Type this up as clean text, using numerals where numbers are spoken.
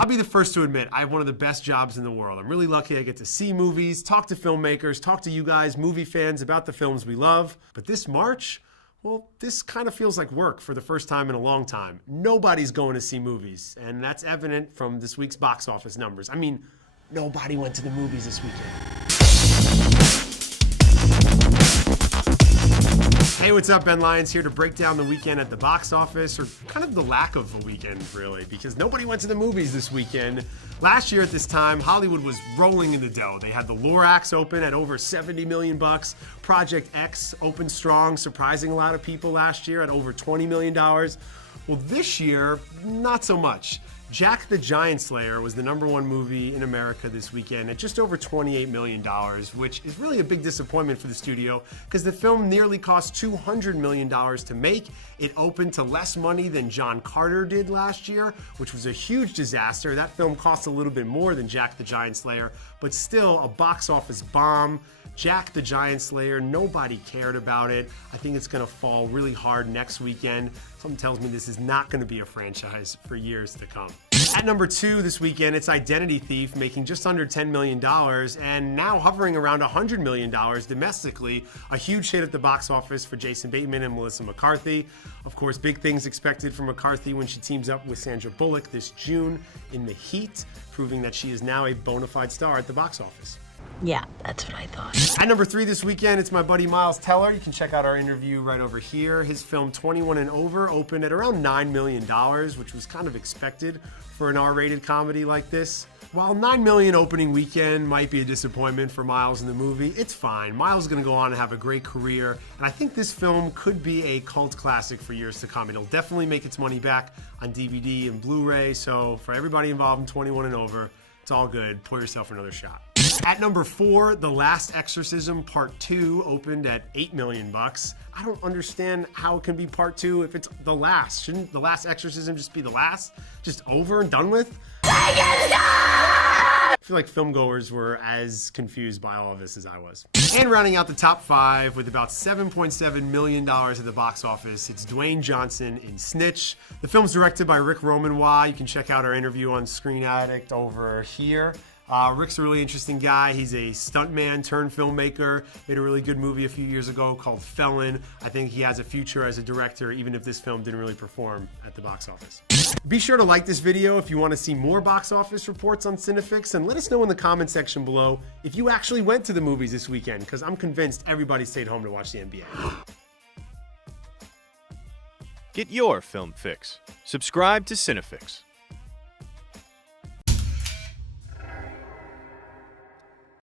I'll be the first to admit I have one of the best jobs in the world. I'm really lucky I get to see movies, talk to filmmakers, talk to you guys, movie fans, about the films we love. But this March, well, this kind of feels like work for the first time in a long time. Nobody's going to see movies, and that's evident from this week's box office numbers. I mean, nobody went to the movies this weekend. Hey, what's up? Ben Lyons here to break down the weekend at the box office, or kind of the lack of a weekend, really, because nobody went to the movies this weekend. Last year at this time, Hollywood was rolling in the dough. They had the Lorax open at over $70 million. Project X opened strong, surprising a lot of people last year at over $20 million. Well, this year, not so much. Jack the Giant Slayer was the #1 movie in America this weekend at just over $28 million, which is really a big disappointment for the studio because the film nearly cost $200 million to make. It opened to less money than John Carter did last year, which was a huge disaster. That film cost a little bit more than Jack the Giant Slayer, but still a box office bomb. Jack the Giant Slayer, nobody cared about it. I think it's gonna fall really hard next weekend. Something tells me this is not gonna be a franchise for years to come. At #2 this weekend, it's Identity Thief, making just under $10 million and now hovering around $100 million domestically. A huge hit at the box office for Jason Bateman and Melissa McCarthy. Of course, big things expected from McCarthy when she teams up with Sandra Bullock this June in The Heat, proving that she is now a bona fide star at the box office. Yeah, that's what I thought. At #3 this weekend, it's my buddy Miles Teller. You can check out our interview right over here. His film 21 and Over opened at around $9 million, which was kind of expected for an R-rated comedy like this. While $9 million opening weekend might be a disappointment for Miles in the movie, it's fine. Miles is gonna go on and have a great career, and I think this film could be a cult classic for years to come. It'll definitely make its money back on DVD and Blu-ray, so for everybody involved in 21 and Over, it's all good. Pour yourself another shot. At #4, The Last Exorcism Part 2 opened at $8 million. I don't understand how it can be Part 2 if it's the last. Shouldn't The Last Exorcism just be the last? Just over and done with? I feel like filmgoers were as confused by all of this as I was. And rounding out the top 5 with about $7.7 million at the box office, it's Dwayne Johnson in Snitch. The film's directed by Rick Romanois. You can check out our interview on Screen Addict over here. Rick's a really interesting guy. He's a stuntman turned filmmaker. Made a really good movie a few years ago called Felon. I think he has a future as a director, even if this film didn't really perform at the box office. Be sure to like this video if you want to see more box office reports on CineFix, and let us know in the comment section below if you actually went to the movies this weekend, because I'm convinced everybody stayed home to watch the NBA. Get your film fix. Subscribe to CineFix.